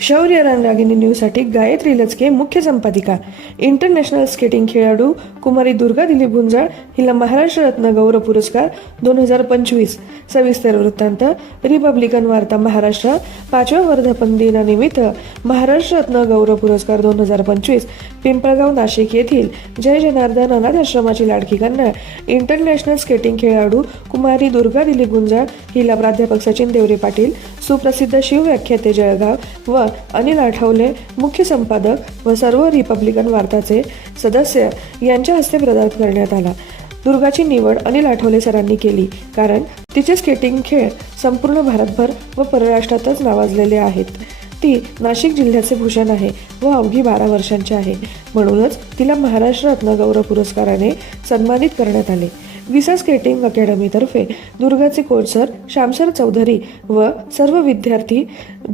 शौर्य रणरागिनी न्यूजसाठी गायत्री लचके मुख्य संपादिका. इंटरनॅशनल स्केटिंग खेळाडू कुमारी दुर्गा दिलीप गुंजाळ हिला महाराष्ट्र रत्न गौरव पुरस्कार दोन हजार पंचवीस. सविस्तर वृत्तांत रिपब्लिकन वार्ता महाराष्ट्र पाचव्या वर्धापन दिनानिमित्त महाराष्ट्र रत्न गौरव पुरस्कार दोन हजार पंचवीस. पिंपळगाव नाशिक येथील जय जनार्दन अनाथ आश्रमाची लाडकी कन्या. इंटरनॅशनल स्केटिंग खेळाडू कुमारी दुर्गा दिलीप गुंजाळ हिला प्राध्यापक सचिन देवरे पाटील सुप्रसिद्ध शिवव्याख्याते जळगाव व अनिल आठवले मुख्य संपादक व सर्व रिपब्लिकन वार्ताचे सदस्य यांच्या हस्ते प्रदान करण्यात आला. दुर्गाची निवड अनिल आठवले सरांनी केली कारण तिचे स्केटिंग खेळ संपूर्ण भारतभर व परराष्ट्रातच नावाजलेले आहेत. ती नाशिक जिल्ह्याचे भूषण आहे व अवघी बारा वर्षांची आहे. म्हणूनच तिला महाराष्ट्र रत्नगौरव पुरस्काराने सन्मानित करण्यात आले. विसा स्केटिंग अकॅडमीतर्फे दुर्गाचे कोच सर श्यामसर चौधरी व सर्व विद्यार्थी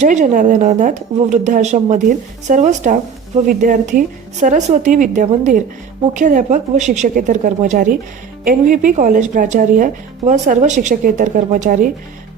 जय जनार्दनानाथ व वृद्धाश्रममधील सर्व स्टाफ व विद्यार्थी सरस्वती विद्यामंदिर मुख्याध्यापक व शिक्षकेतर कर्मचारी एन व्ही पी कॉलेज प्राचार्य व सर्व शिक्षकेतर कर्मचारी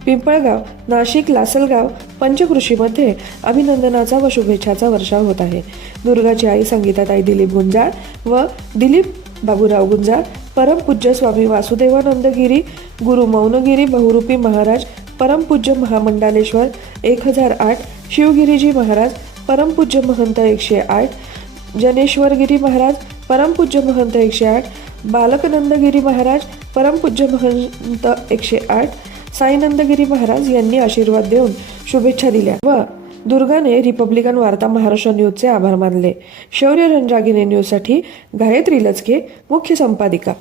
पिंपळगाव नाशिक लासलगाव पंचकृषीमध्ये अभिनंदनाचा व शुभेच्छाचा वर्षाव होत आहे. दुर्गाची आई संगीताताई दिलीप गुंजाळ व दिलीप बाबूराव गुंजाळ परमपूज्य स्वामी वासुदेवानंदगिरी गुरु मौनगिरी बहुरूपी महाराज परमपूज्य महामंडालेश्वर एक हजार आठ शिवगिरीजी महाराज परमपूज्य महंत एकशे आठ जनेश्वरगिरी महाराज परमपूज्य महंत एकशे आठ बालकनंदगिरी महाराज परमपूज्य महंत एकशे आठ साईनंदगिरी महाराज यांनी आशीर्वाद देऊन शुभेच्छा दिल्या. व दुर्गाने रिपब्लिकन वार्ता महाराष्ट्र न्यूजचे आभार मानले. शौर्य रंजागिने न्यूजसाठी गायत्री लचके मुख्य संपादिका.